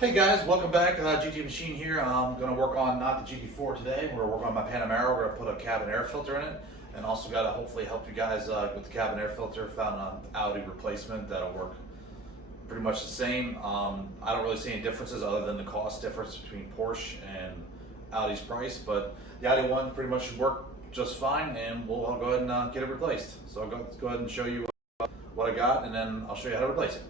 Hey guys, welcome back. GT Machine here. I'm going to work on not the GT4 today. We're working on my Panamera. We're going to put a cabin air filter in it, and also got to hopefully help you guys with the cabin air filter. Found an Audi replacement that'll work pretty much the same. I don't really see any differences other than the cost difference between Porsche and Audi's price, but the Audi one pretty much should work just fine, and we'll go ahead and get it replaced. So I'll go ahead and show you what I got, and then I'll show you how to replace it.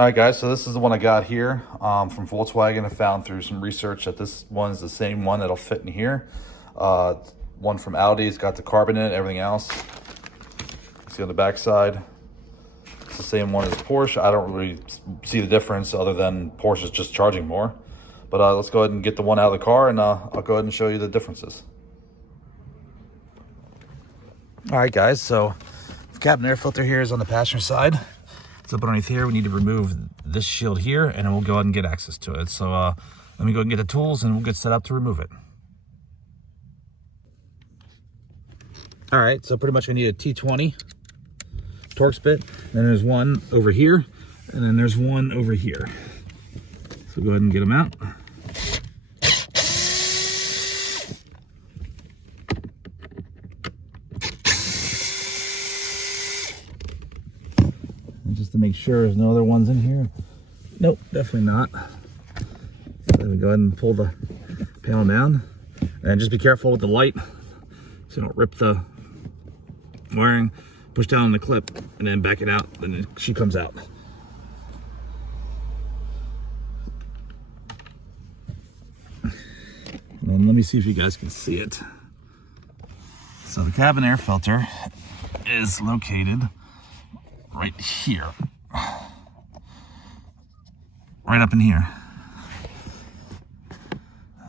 Alright guys, so this is the one I got here from Volkswagen. I found through some research that this one's the same one that'll fit in here. One from Audi, it's got the carbon in it, everything else. See on the back side, it's the same one as Porsche. I don't really see the difference other than Porsche is just charging more. But let's go ahead and get the one out of the car, and I'll go ahead and show you the differences. Alright guys, so the cabin air filter here is on the passenger side. It's up underneath here. We need to remove this shield here, and then we'll go ahead and get access to it. So let me go ahead and get the tools, and we'll get set up to remove it. All right, so pretty much I need a T20 Torx bit. Then there's one over here, and then there's one over here. So go ahead and get them out. Just to make sure there's no other ones in here. Nope, definitely not. So then we go ahead and pull the panel down, and just be careful with the light so you don't rip the wiring. Push down on the clip and then back it out, and she comes out. And then let me see if you guys can see it. So the cabin air filter is located right here, right up in here.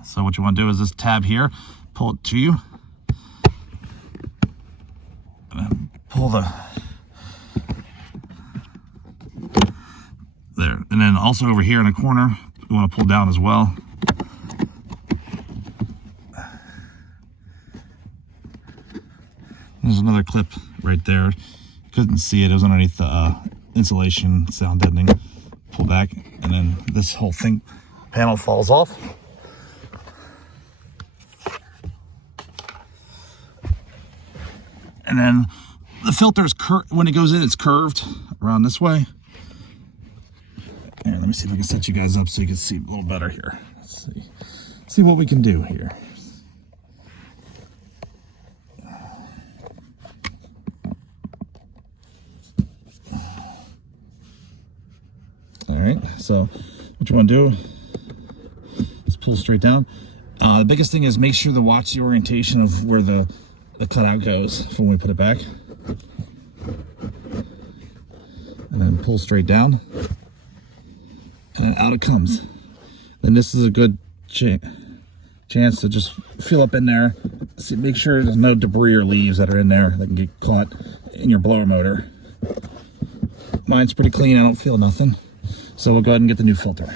So what you want to do is this tab here, pull it to you, and then pull the there, and then also over here in the corner you want to pull down as well. There's another clip right there. Couldn't see it. It was underneath the insulation, sound deadening. Pull back, and then this whole thing panel falls off. And then the filter is when it goes in, it's curved around this way. And let me see if I can set you guys up so you can see a little better here. Let's see what we can do here. All right, so what you want to do is pull straight down. The biggest thing is make sure to watch the orientation of where the cutout goes for when we put it back. And then pull straight down. And then out it comes. Then this is a good chance to just feel up in there. See, make sure there's no debris or leaves that are in there that can get caught in your blower motor. Mine's pretty clean, I don't feel nothing. So we'll go ahead and get the new filter.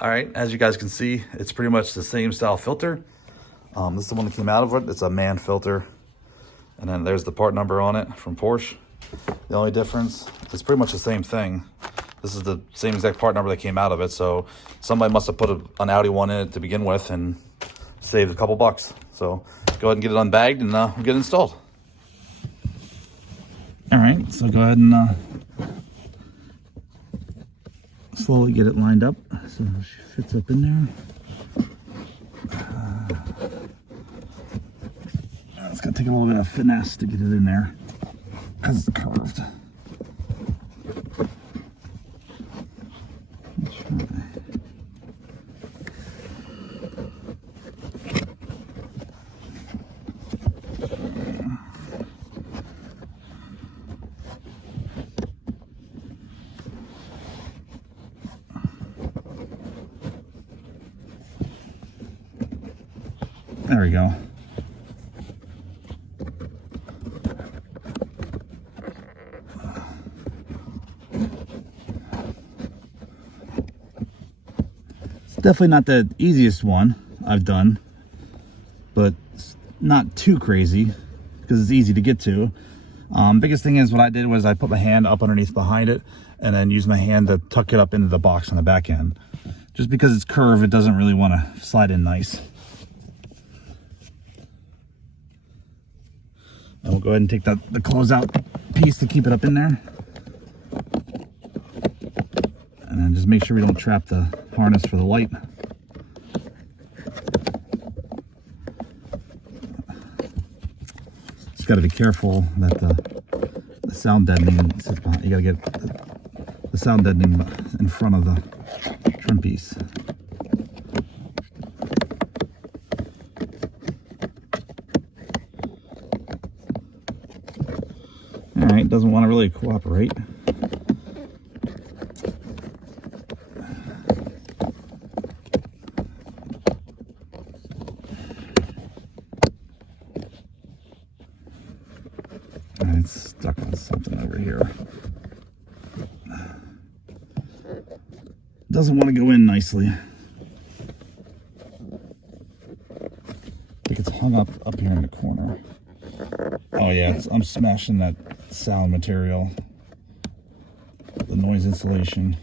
All right, as you guys can see, it's pretty much the same style filter. This is the one that came out of it. It's a man filter. And then there's the part number on it from Porsche. The only difference, it's pretty much the same thing. This is the same exact part number that came out of it. So somebody must have put an Audi one in it to begin with and saved a couple bucks. So go ahead and get it unbagged and we'll get it installed. All right, so go ahead and slowly get it lined up so she fits up in there. It's gonna take a little bit of finesse to get it in there because it's curved. There we go. It's definitely not the easiest one I've done, but it's not too crazy because it's easy to get to. Biggest thing is what I did was I put my hand up underneath behind it and then use my hand to tuck it up into the box on the back end. Just because it's curved, it doesn't really want to slide in nice. And we'll go ahead and take the closeout piece to keep it up in there. And then just make sure we don't trap the harness for the light. Just got to be careful that the sound deadening sits behind. You got to get the sound deadening in front of the trim piece. All right, doesn't want to really cooperate. And it's stuck on something over here. Doesn't want to go in nicely. I think it's hung up here in the corner. Oh yeah, I'm smashing that sound material, the noise insulation.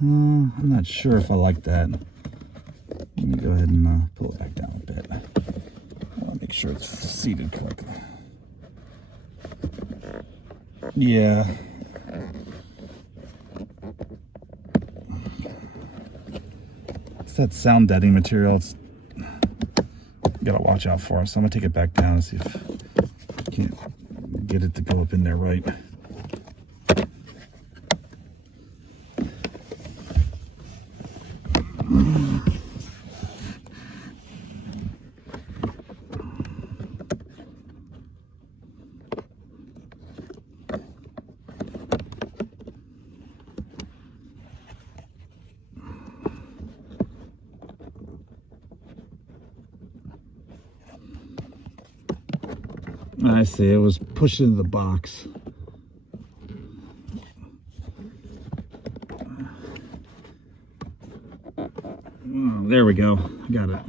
I'm not sure if I like that. Let me go ahead and pull it back down a bit. I'll make sure it's seated correctly. Yeah. It's that sound deadening material. It's you gotta watch out for. So I'm gonna take it back down and see if I can't get it to go up in there right. I see, it was pushed into the box. Oh, there we go. I got it.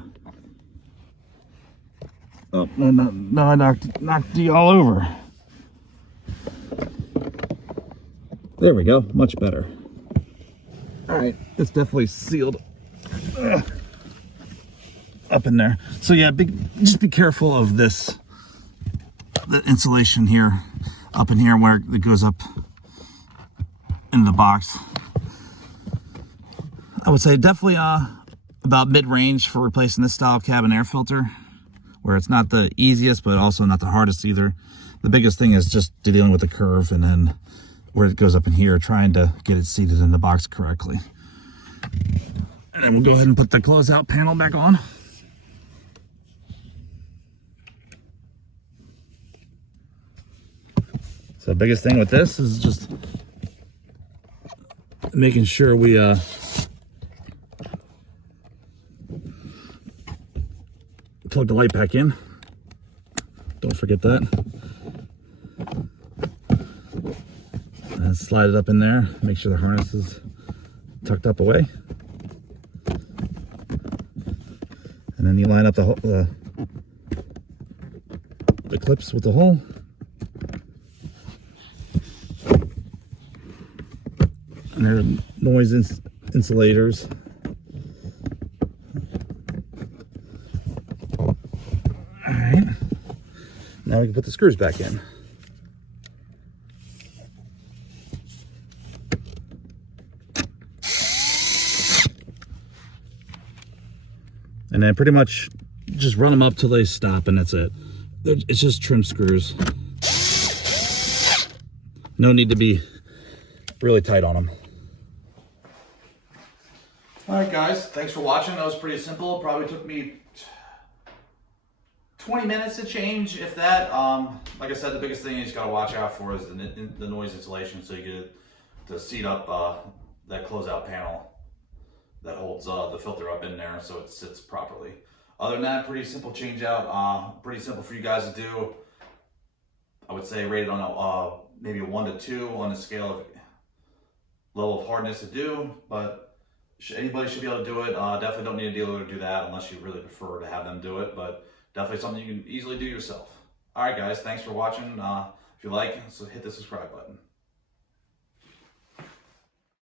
Oh, no, I knocked you all over. There we go. Much better. All right, it's definitely sealed up in there. So yeah, just be careful of this. The insulation here, up in here where it goes up in the box. I would say definitely about mid-range for replacing this style of cabin air filter, where it's not the easiest but also not the hardest either. The biggest thing is just dealing with the curve and then where it goes up in here, trying to get it seated in the box correctly. And then we'll go ahead and put the closeout panel back on. So the biggest thing with this is just making sure we plug the light back in. Don't forget that. And slide it up in there. Make sure the harness is tucked up away. And then you line up the clips with the hole. And there are noise insulators. All right. Now we can put the screws back in. And then pretty much just run them up till they stop, and that's it. It's just trim screws. No need to be really tight on them. All right, guys, thanks for watching. That was pretty simple. Probably took me 20 minutes to change, if that. Like I said, the biggest thing you just gotta watch out for is the noise insulation, so you get it to seat up that closeout panel that holds the filter up in there so it sits properly. Other than that, pretty simple change out. Pretty simple for you guys to do. I would say rated on maybe a 1 to 2 on a scale of level of hardness to do, but anybody should be able to do it. Definitely don't need a dealer to do that unless you really prefer to have them do it, but definitely something you can easily do yourself. All right, guys, thanks for watching. If you like, so hit the subscribe button.